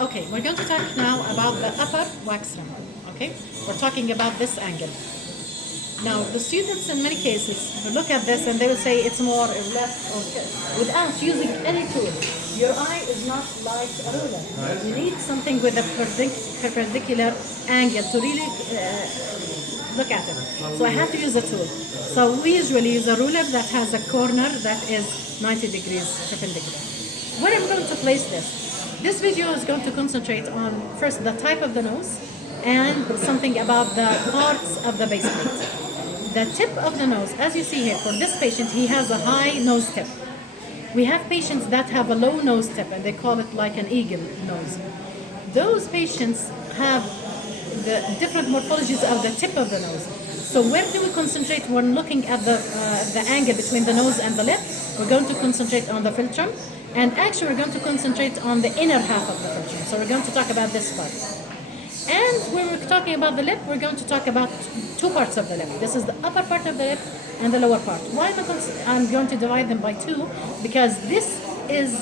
Okay, we're going to talk now about the upper wax rim. Okay, we're talking about this angle. Now, the students in many cases will look at this and they will say it's more or less or without using any tool. Your eye is not like a ruler. You need something with a perpendicular angle to really look at it. So I have to use a tool. So we usually use a ruler that has a corner that is 90 degrees perpendicular. Where I'm going to place this video is going to concentrate on first the type of the nose and something about the parts of the base plate. The tip of the nose, as you see here, for this patient, he has a high nose tip. We have patients that have a low nose tip and they call it like an eagle nose. Those patients have the different morphologies of the tip of the nose. So where do we concentrate when looking at the angle between the nose and the lip? We're going to concentrate on the philtrum, and actually we're going to concentrate on the inner half of the philtrum. So we're going to talk about this part. And when we're talking about the lip, we're going to talk about two parts of the lip. This is the upper part of the lip and the lower part. Why am I'm going to divide them by two? Because this is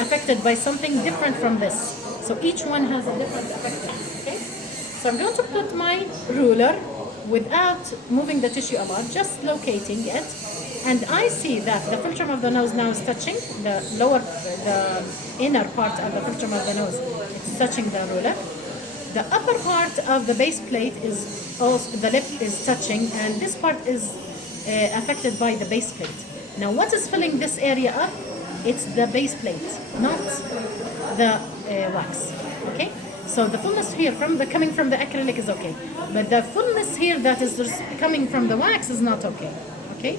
affected by something different from this. So each one has a different effect. Okay? So I'm going to put my ruler without moving the tissue a lot, just locating it. And I see that the philtrum of the nose now is touching the inner part of the philtrum of the nose. It's touching the ruler. The upper part of the base plate is also, the lip is touching, and this part is affected by the base plate. Now, what is filling this area up? It's the base plate, not the wax. Okay? So the fullness here coming from the acrylic is okay, but the fullness here that is just coming from the wax is not okay. Okay?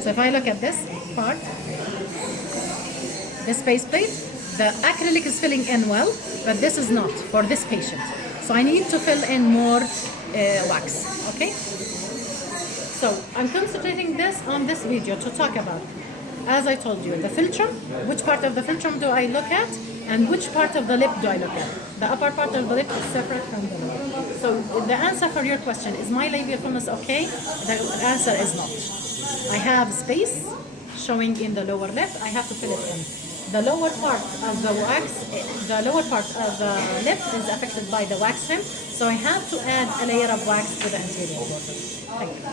So if I look at this part, this base plate, the acrylic is filling in well, but this is not for this patient. So I need to fill in more wax, okay? So I'm concentrating this on this video to talk about, as I told you, the philtrum, which part of the philtrum do I look at, and which part of the lip do I look at. The upper part of the lip is separate from the lower. So the answer for your question, is my labial fullness okay? The answer is not. I have space showing in the lower lip, I have to fill it in. The lower part of the wax, the lower part of the lip is affected by the wax rim, so I have to add a layer of wax to the anterior border. Thank you.